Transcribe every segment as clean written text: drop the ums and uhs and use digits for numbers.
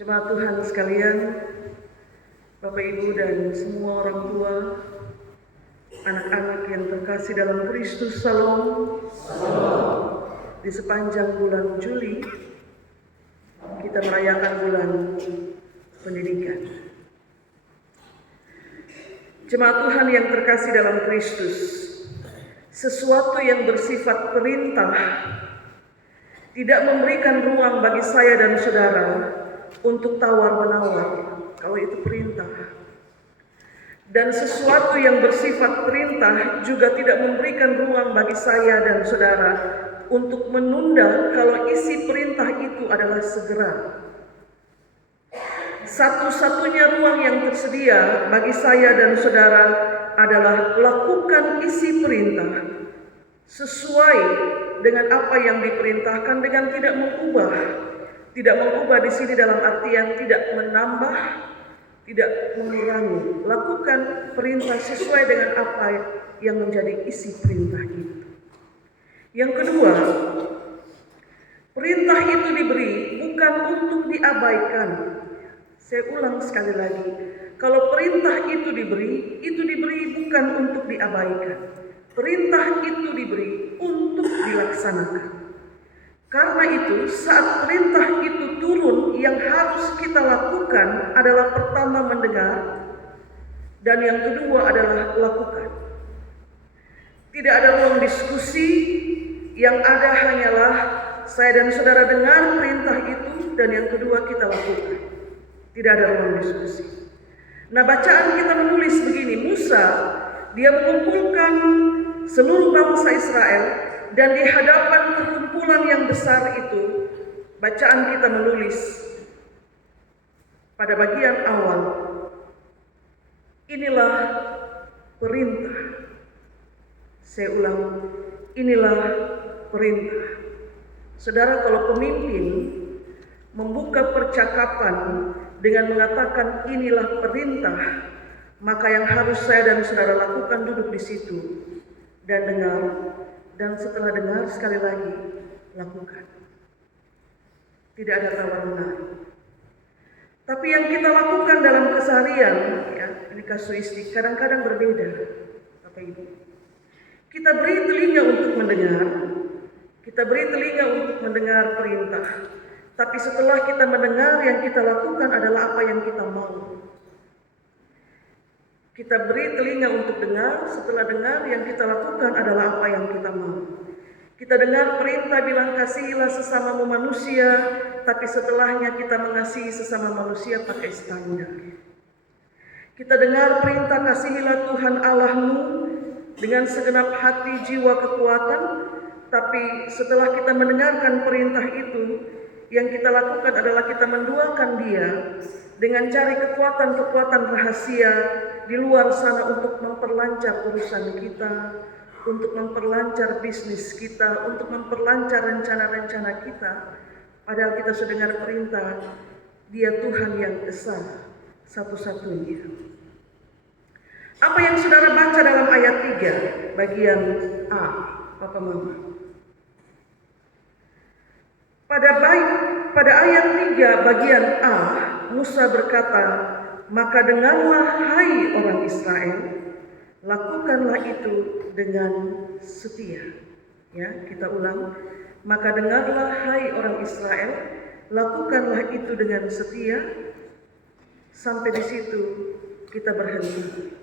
Jemaat Tuhan sekalian, Bapak Ibu dan semua orang tua, anak-anak yang terkasih dalam Kristus, Salam. Di sepanjang bulan Juli, kita merayakan bulan pendidikan. Jemaat Tuhan yang terkasih dalam Kristus, sesuatu yang bersifat perintah tidak memberikan ruang bagi saya dan saudara untuk tawar-menawar kalau itu perintah. Dan sesuatu yang bersifat perintah juga tidak memberikan ruang bagi saya dan saudara untuk menunda kalau isi perintah itu adalah segera. Satu-satunya ruang yang tersedia bagi saya dan saudara adalah lakukan isi perintah sesuai dengan apa yang diperintahkan dengan tidak mengubah. Tidak mengubah di sini dalam artian tidak menambah, tidak mengurangi. Lakukan perintah sesuai dengan apa yang menjadi isi perintah itu. Yang kedua, perintah itu diberi bukan untuk diabaikan. Saya ulang sekali lagi, kalau perintah itu diberi bukan untuk diabaikan. Perintah itu diberi untuk dilaksanakan. Karena itu, saat perintah itu turun, yang harus kita lakukan adalah pertama mendengar, dan yang kedua adalah lakukan. Tidak ada ruang diskusi, yang ada hanyalah saya dan saudara dengar perintah itu, dan yang kedua kita lakukan. Tidak ada ruang diskusi. Nah, bacaan kita menulis begini, Musa, dia mengumpulkan seluruh bangsa Israel, dan di hadapan perkumpulan yang besar itu, bacaan kita menulis pada bagian awal, inilah perintah. Saya ulang, inilah perintah. Saudara, kalau pemimpin membuka percakapan dengan mengatakan inilah perintah, maka yang harus saya dan saudara lakukan duduk di situ dan dengar. Dan setelah dengar sekali lagi, lakukan. Tidak ada tawar-menawar. Tapi yang kita lakukan dalam keseharian, ya, ini kasuistik, kadang-kadang berbeda, Bapak Ibu. Kita beri telinga untuk mendengar, kita beri telinga untuk mendengar perintah. Tapi setelah kita mendengar, yang kita lakukan adalah apa yang kita mau. Kita beri telinga untuk dengar, setelah dengar yang kita lakukan adalah apa yang kita mau. Kita dengar perintah bilang kasihilah sesamamu manusia, tapi setelahnya kita mengasihi sesama manusia pakai standar. Kita dengar perintah kasihilah Tuhan Allahmu dengan segenap hati, jiwa, kekuatan, tapi setelah kita mendengarkan perintah itu, yang kita lakukan adalah kita menduakan Dia dengan cari kekuatan-kekuatan rahasia di luar sana untuk memperlancar urusan kita, untuk memperlancar bisnis kita, untuk memperlancar rencana-rencana kita. Padahal kita sudah dengar perintah, Dia Tuhan yang esa, satu-satunya. Apa yang saudara baca dalam ayat 3, bagian A, Papa Mama? Pada ayat 3 bagian A, Musa berkata, maka dengarlah hai orang Israel, lakukanlah itu dengan setia. Ya, kita ulang. Maka dengarlah hai orang Israel, lakukanlah itu dengan setia. Sampai di situ kita berhenti.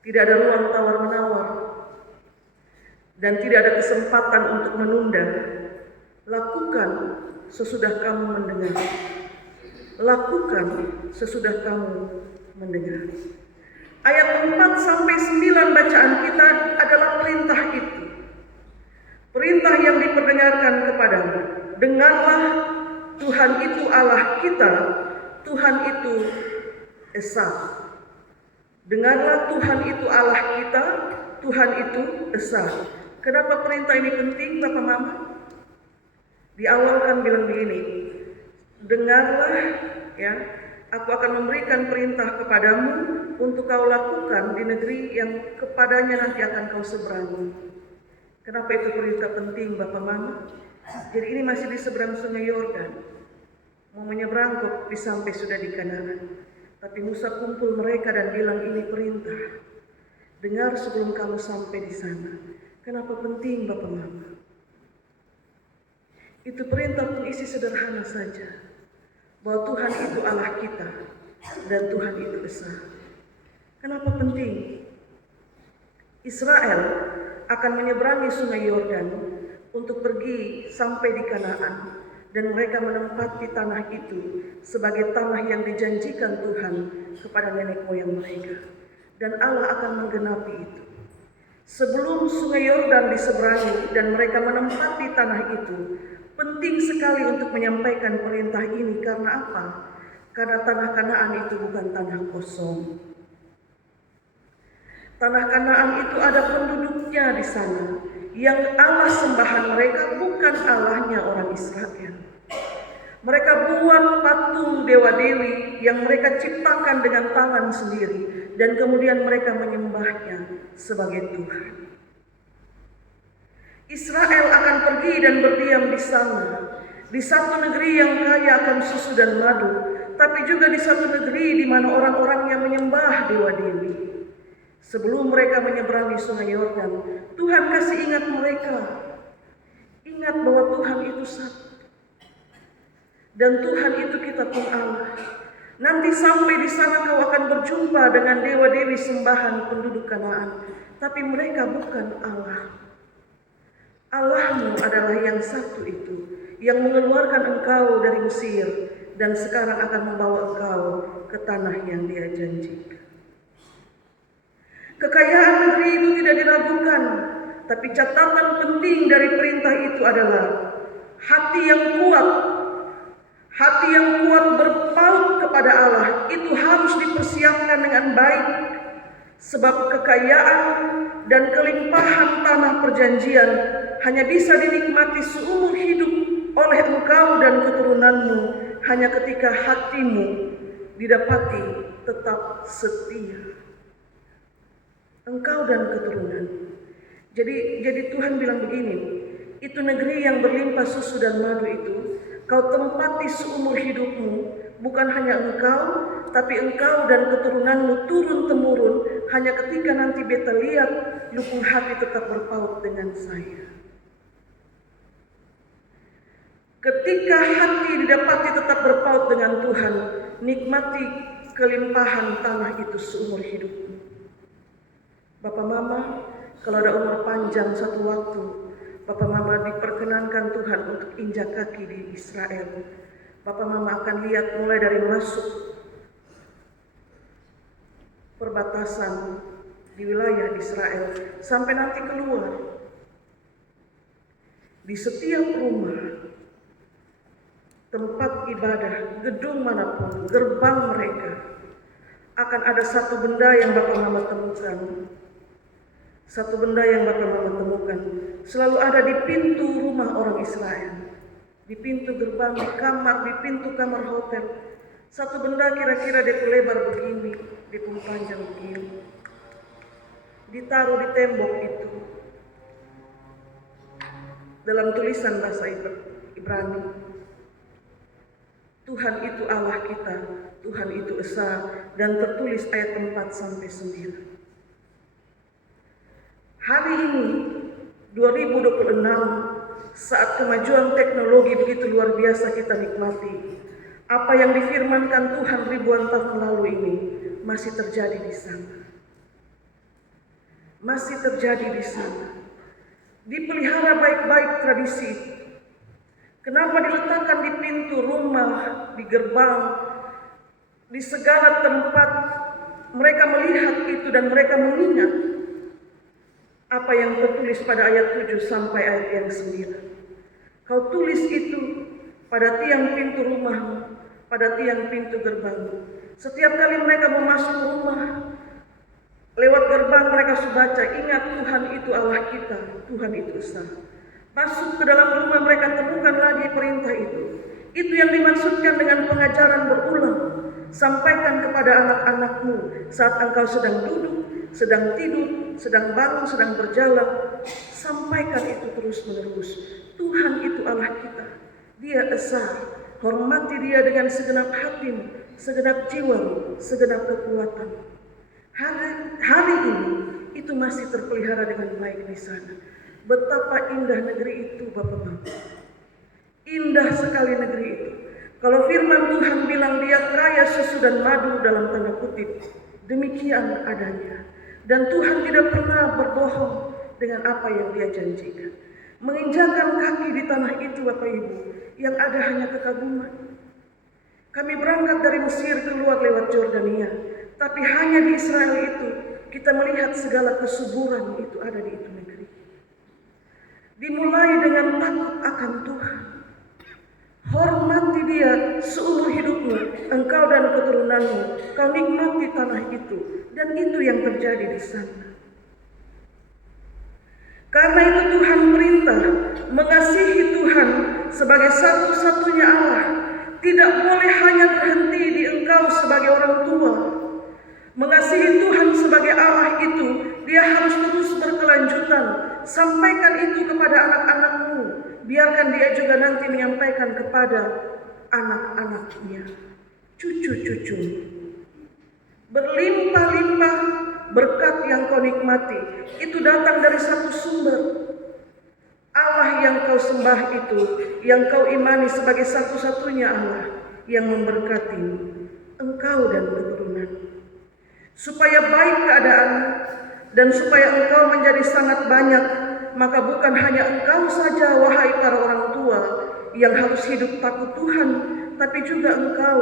Tidak ada ruang tawar-menawar dan tidak ada kesempatan untuk menunda. Lakukan sesudah kamu mendengar. Lakukan sesudah kamu mendengar. Ayat 4-9 bacaan kita adalah perintah itu. Perintah yang diperdengarkan kepadamu. Dengarlah, Tuhan itu Allah kita, Tuhan itu Esa. Dengarlah, Tuhan itu Allah kita, Tuhan itu Esa. Kenapa perintah ini penting, Bapak Mama? Di awal kan bilang begini, dengarlah, ya, aku akan memberikan perintah kepadamu untuk kau lakukan di negeri yang kepadanya nanti akan kau seberangi. Kenapa itu perintah penting, Bapak Mama? Jadi ini masih di seberang Sungai Yordan. mau menyeberang kok sampai sudah di Kanaan. Tapi Musa kumpul mereka dan bilang, ini perintah. Dengar sebelum kamu sampai di sana. Kenapa penting Bapak Mama? Itu perintah pun isi sederhana saja. Bahwa Tuhan itu Allah kita dan Tuhan itu esa. Kenapa penting? Israel akan menyeberangi sungai Yordan untuk pergi sampai di Kanaan, dan mereka menempati tanah itu sebagai tanah yang dijanjikan Tuhan kepada nenek moyang mereka, dan Allah akan menggenapi itu. Sebelum sungai Yordan diseberangi dan mereka menempati tanah itu, penting sekali untuk menyampaikan perintah ini. Karena apa? Karena tanah Kanaan itu bukan tanah kosong. Tanah Kanaan itu ada penduduknya di sana. Yang Allah sembahan mereka bukan Allahnya orang Israel. Mereka buat patung dewa-dewi yang mereka ciptakan dengan tangan sendiri, dan kemudian mereka menyembahnya sebagai Tuhan. Israel akan pergi dan berdiam di sana, di satu negeri yang kaya akan susu dan madu, tapi juga di satu negeri di mana orang-orangnya menyembah dewa-dewi. Sebelum mereka menyeberangi sungai Yordan, Tuhan kasih ingat mereka. Ingat bahwa Tuhan itu satu. Dan Tuhan itu kita pun Allah. Nanti sampai di sana kau akan berjumpa dengan dewa-dewi sembahan penduduk Kanaan. Tapi mereka bukan Allah. Allahmu adalah yang satu itu, yang mengeluarkan engkau dari Mesir dan sekarang akan membawa engkau ke tanah yang Dia janjikan. Kekayaan negeri itu tidak diragukan, tapi catatan penting dari perintah itu adalah hati yang kuat. Hati yang kuat berpaut kepada Allah itu harus dipersiapkan dengan baik, sebab kekayaan dan kelimpahan tanah perjanjian hanya bisa dinikmati seumur hidup oleh engkau dan keturunanmu hanya ketika hatimu didapati tetap setia. Engkau dan keturunan. Jadi Tuhan bilang begini, itu negeri yang berlimpah susu dan madu itu kau tempati seumur hidupmu, bukan hanya engkau, tapi engkau dan keturunanmu turun-temurun, hanya ketika nanti beta lihat lupung hati tetap berpaut dengan saya. Ketika hati didapati tetap berpaut dengan Tuhan, nikmati kelimpahan tanah itu seumur hidupmu. Bapak Mama, kalau ada umur panjang satu waktu, Bapak Mama diperkenankan Tuhan untuk injak kaki di Israel. Bapak Mama akan lihat mulai dari masuk perbatasan di wilayah Israel sampai nanti keluar. Di setiap rumah, tempat ibadah, gedung manapun, gerbang mereka, akan ada satu benda yang Bapak Mama temukan. Satu benda yang Bapak Mama temukan selalu ada di pintu rumah orang Israel, di pintu gerbang, di kamar, di pintu kamar hotel. Satu benda kira-kira dia lebar begini, dia panjang begini, ditaruh di tembok itu dalam tulisan bahasa Ibrani. Tuhan itu Allah kita, Tuhan itu esa, dan tertulis ayat 4 sampai 9. Hari ini 2026, saat kemajuan teknologi begitu luar biasa kita nikmati, apa yang difirmankan Tuhan ribuan tahun lalu ini masih terjadi di sana. Masih terjadi di sana. Dipelihara baik-baik tradisi itu. Kenapa diletakkan di pintu rumah, di gerbang, di segala tempat mereka melihat itu dan mereka mengingat apa yang tertulis pada ayat 7 sampai ayat yang 9. Kau tulis itu pada tiang pintu rumahmu, pada tiang pintu gerbangmu. Setiap kali mereka mau masuk rumah, lewat gerbang mereka sudah baca, ingat Tuhan itu Allah kita, Tuhan itu esa. Masuk ke dalam rumah mereka temukan lagi perintah itu. Itu yang dimaksudkan dengan pengajaran berulang. Sampaikan kepada anak-anakmu saat engkau sedang duduk, sedang tidur, sedang bangun, sedang berjalan. Sampaikan itu terus-menerus. Tuhan itu Allah kita. Dia esa. Hormati dia dengan segenap hatimu, segenap jiwamu, segenap kekuatan. Hari ini itu masih terpelihara dengan baik di sana. Betapa indah negeri itu, Bapak Mama. Indah sekali negeri itu. Kalau firman Tuhan bilang dia kaya susu dan madu dalam tanda kutip, demikian adanya. Dan Tuhan tidak pernah berbohong dengan apa yang dia janjikan. Menginjakkan kaki di tanah itu, Bapak Ibu, yang ada hanya kekaguman. Kami berangkat dari Mesir keluar lewat Jordania, tapi hanya di Israel itu kita melihat segala kesuburan itu ada di itu negeri. Dimulai dengan takut akan Tuhan. Hormati dia seumur hidupmu, engkau dan keturunanmu. Kau nikmati tanah itu, dan itu yang terjadi di sana. Karena itu Tuhan perintah mengasihi Tuhan sebagai satu-satunya Allah. Tidak boleh hanya berhenti di engkau sebagai orang tua. Mengasihi Tuhan sebagai Allah itu, dia harus terus berkelanjutan. Sampaikan itu kepada anak-anakmu. Biarkan dia juga nanti menyampaikan kepada anak-anaknya, cucu-cucu. Berlimpah-limpah berkat yang kau nikmati itu datang dari satu sumber. Allah yang kau sembah itu, yang kau imani sebagai satu-satunya Allah yang memberkati engkau dan keturunan. Supaya baik keadaanmu dan supaya engkau menjadi sangat banyak, maka bukan hanya engkau saja, wahai para orang tua, yang harus hidup takut Tuhan, tapi juga engkau,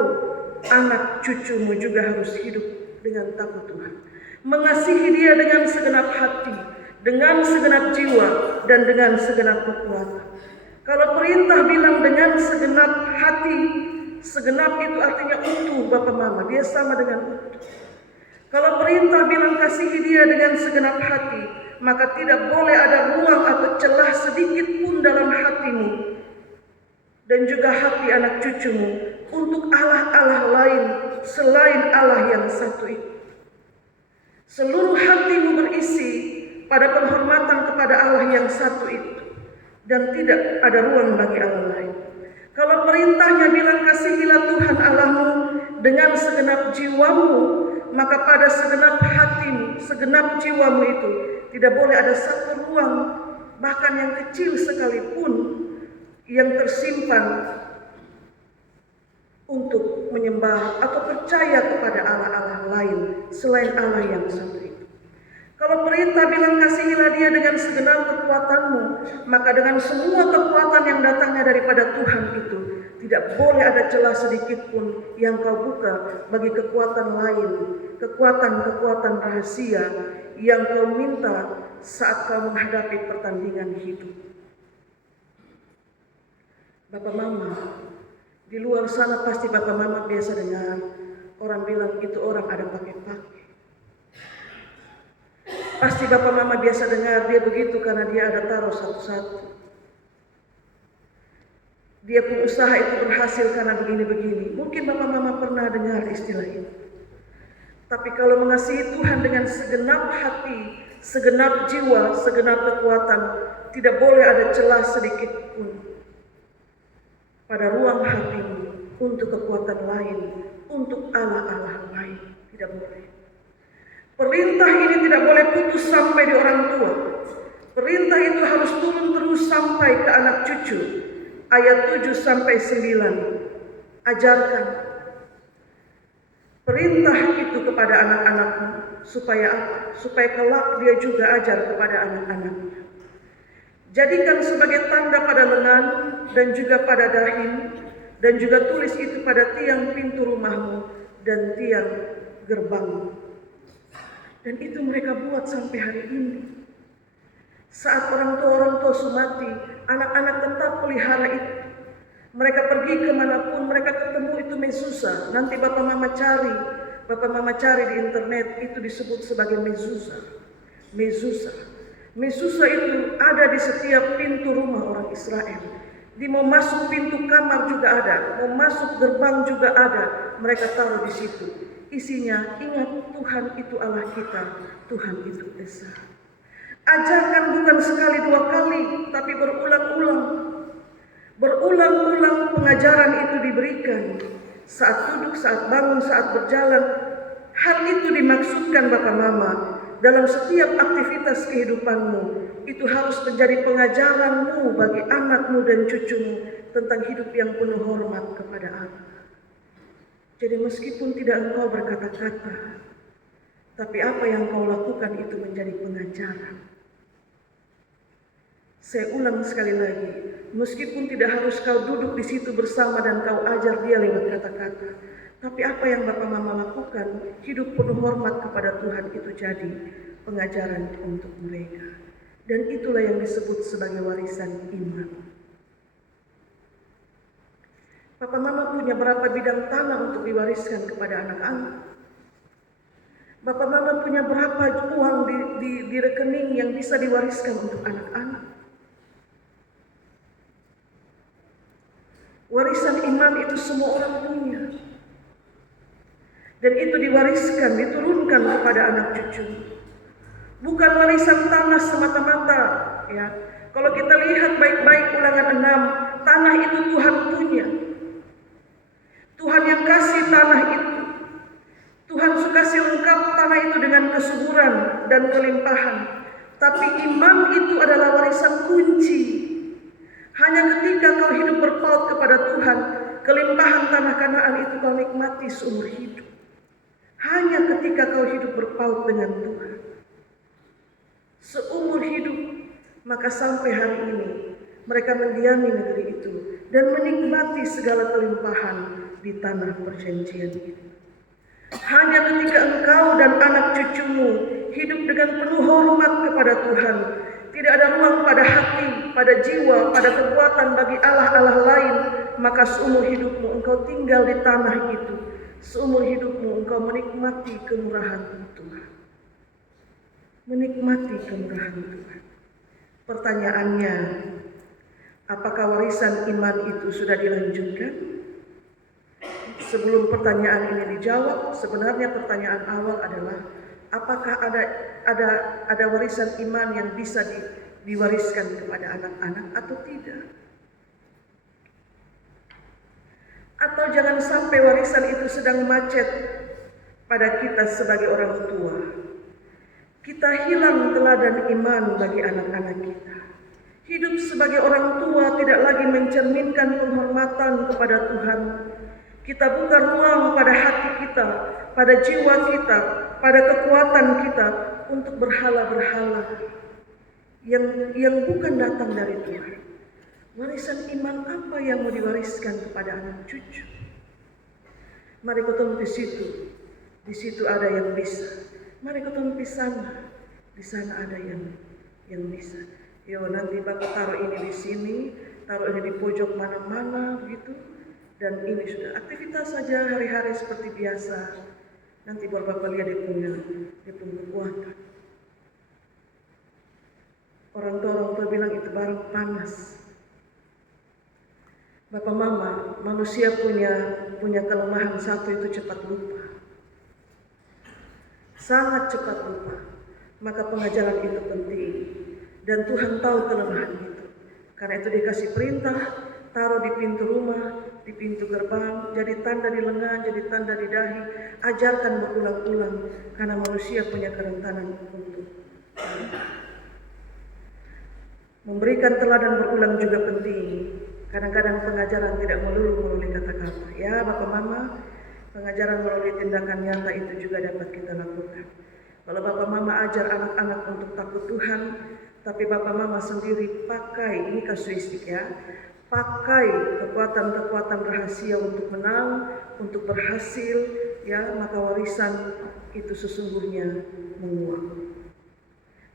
anak cucumu juga harus hidup dengan takut Tuhan. Mengasihi dia dengan segenap hati, dengan segenap jiwa, dan dengan segenap kekuatan. Kalau perintah bilang dengan segenap hati, segenap itu artinya utuh, Bapak Mama, dia sama dengan utuh. Kalau perintah bilang kasihi dia dengan segenap hati, maka tidak boleh ada ruang atau celah sedikit pun dalam hatimu dan juga hati anak cucumu untuk Allah-Allah lain selain Allah yang satu itu. Seluruh hatimu berisi pada penghormatan kepada Allah yang satu itu, dan tidak ada ruang bagi Allah lain. Kalau perintahnya bilang kasihilah Tuhan Allahmu dengan segenap jiwamu, maka pada segenap hatimu, segenap jiwamu itu tidak boleh ada satu ruang, bahkan yang kecil sekalipun, yang tersimpan untuk menyembah atau percaya kepada Allah-Allah lain selain Allah yang satu itu. Kalau perintah bilang kasihilah dia dengan segenap kekuatanmu, maka dengan semua kekuatan yang datangnya daripada Tuhan itu, tidak boleh ada celah sedikit pun yang kau buka bagi kekuatan lain, kekuatan-kekuatan rahasia yang kau minta saat kau menghadapi pertandingan hidup. Bapak Mama, di luar sana pasti Bapak Mama biasa dengar orang bilang itu orang ada pakai-pakai. Pasti Bapak Mama biasa dengar dia begitu karena dia ada taruh satu-satu. Dia pun usaha itu berhasil karena begini-begini. Mungkin Bapak Mama pernah dengar istilah itu. Tapi kalau mengasihi Tuhan dengan segenap hati, segenap jiwa, segenap kekuatan, tidak boleh ada celah sedikit pun pada ruang hatimu untuk kekuatan lain, untuk Allah-Allah lain. Tidak boleh. Perintah ini tidak boleh putus sampai di orang tua. Perintah itu harus turun terus sampai ke anak cucu. Ayat 7 sampai 9. Ajarkan perintah itu kepada anak-anakmu supaya apa? Supaya kelak dia juga ajar kepada anak-anaknya. Jadikan sebagai tanda pada lengan dan juga pada dahi, dan juga tulis itu pada tiang pintu rumahmu dan tiang gerbangmu. Dan itu mereka buat sampai hari ini. Saat orang tua Sumati, anak-anak tetap pelihara itu. Mereka pergi kemanapun, mereka ketemu itu mezuzah. Nanti Bapak Mama cari di internet, itu disebut sebagai mezuzah. Mezuzah itu ada di setiap pintu rumah orang Israel. Di mau masuk pintu kamar juga ada, mau masuk gerbang juga ada. Mereka taruh di situ. Isinya, ingat Tuhan itu Allah kita, Tuhan itu Esa. Ajarkan bukan sekali dua kali, tapi berulang-ulang. Berulang-ulang pengajaran itu diberikan, saat duduk, saat bangun, saat berjalan. Hal itu dimaksudkan Bapak Mama dalam setiap aktivitas kehidupanmu. Itu harus menjadi pengajaranmu bagi anakmu dan cucumu tentang hidup yang penuh hormat kepada Allah. Jadi meskipun tidak engkau berkata-kata, tapi apa yang kau lakukan itu menjadi pengajaran. Saya ulang sekali lagi, meskipun tidak harus kau duduk di situ bersama dan kau ajar dia lewat kata-kata, tapi apa yang Bapak Mama lakukan, hidup penuh hormat kepada Tuhan, itu jadi pengajaran untuk mereka. Dan itulah yang disebut sebagai warisan iman. Bapak Mama punya berapa bidang tanah untuk diwariskan kepada anak-anak? Bapak Mama punya berapa uang di rekening yang bisa diwariskan untuk anak-anak? Warisan iman itu semua orang punya. Dan itu diwariskan, diturunkan kepada anak cucu. Bukan warisan tanah semata-mata, ya. Kalau kita lihat baik-baik Ulangan 6, tanah itu Tuhan punya. Tuhan yang kasih tanah itu. Tuhan kasih lengkap tanah itu dengan kesuburan dan kelimpahan. Tapi iman itu adalah warisan kunci. Hanya ketika kau hidup berpaut kepada Tuhan, kelimpahan tanah Kanaan itu kau nikmati seumur hidup. Hanya ketika kau hidup berpaut dengan Tuhan. Seumur hidup, maka sampai hari ini mereka mendiami negeri itu dan menikmati segala kelimpahan di tanah perjanjian itu. Hanya ketika engkau dan anak cucumu hidup dengan penuh hormat kepada Tuhan, tidak ada ruang pada hati, pada jiwa, pada kekuatan bagi Allah-Allah lain, maka seumur hidupmu engkau tinggal di tanah itu. Seumur hidupmu engkau menikmati kemurahan Tuhan. Menikmati kemurahan Tuhan. Pertanyaannya, apakah warisan iman itu sudah dilanjutkan? Sebelum pertanyaan ini dijawab, sebenarnya pertanyaan awal adalah, apakah ada warisan iman yang bisa diwariskan kepada anak-anak atau tidak? Atau jangan sampai warisan itu sedang macet pada kita sebagai orang tua. Kita hilang teladan iman bagi anak-anak kita. Hidup sebagai orang tua tidak lagi mencerminkan penghormatan kepada Tuhan. Kita buka ruang pada hati kita, pada jiwa kita, pada kekuatan kita untuk berhala-berhala yang bukan datang dari Tuhan. Warisan iman apa yang mau diwariskan kepada anak cucu? Mari ketemu di situ. Di situ ada yang bisa. Mari ketemu di sana. Di sana ada yang bisa. Yo, nanti Bapak taruh ini di sini, taruh ini di pojok mana-mana begitu. Dan ini sudah aktivitas saja hari-hari seperti biasa. Nanti baru Bapak lihat dia punya kekuatan. Orang tua bilang itu barang panas. Bapak Mama, manusia punya kelemahan satu, itu cepat lupa. Sangat cepat lupa. Maka pengajaran itu penting. Dan Tuhan tahu kelemahan itu. Karena itu dikasih perintah, taruh di pintu rumah, di pintu gerbang, jadi tanda di lengan, jadi tanda di dahi. Ajarkan berulang-ulang, karena manusia punya kerentanan untuk memberikan teladan berulang juga penting. Kadang-kadang pengajaran tidak melulu melalui kata-kata. Ya Bapak Mama, pengajaran melalui tindakan nyata itu juga dapat kita lakukan. Kalau Bapak Mama ajar anak-anak untuk takut Tuhan, tapi Bapak Mama sendiri pakai, ini kasuistik ya, pakai kekuatan-kekuatan rahasia untuk menang, untuk berhasil, ya, maka warisan itu sesungguhnya menguap.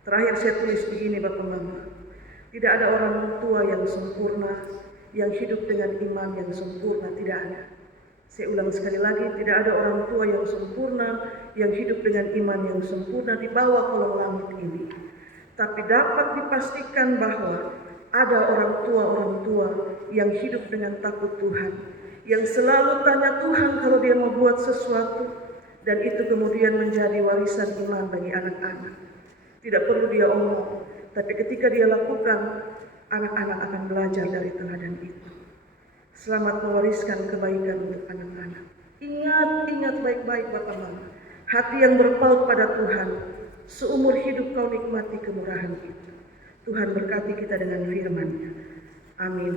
Terakhir saya tulis begini Bapak Mama, tidak ada orang tua yang sempurna, yang hidup dengan iman yang sempurna, tidak ada. Saya ulang sekali lagi, tidak ada orang tua yang sempurna, yang hidup dengan iman yang sempurna di bawah kolong langit ini. Tapi dapat dipastikan bahwa ada orang tua yang hidup dengan takut Tuhan, yang selalu tanya Tuhan kalau dia mau buat sesuatu, dan itu kemudian menjadi warisan iman bagi anak-anak. Tidak perlu dia omong, tapi ketika dia lakukan, anak-anak akan belajar dari teladan itu. Selamat mewariskan kebaikan untuk anak-anak. Ingat baik-baik Bapak Mama. Hati yang berpaut pada Tuhan, seumur hidup kau nikmati kemurahan itu. Tuhan berkati kita dengan firman-Nya. Amin.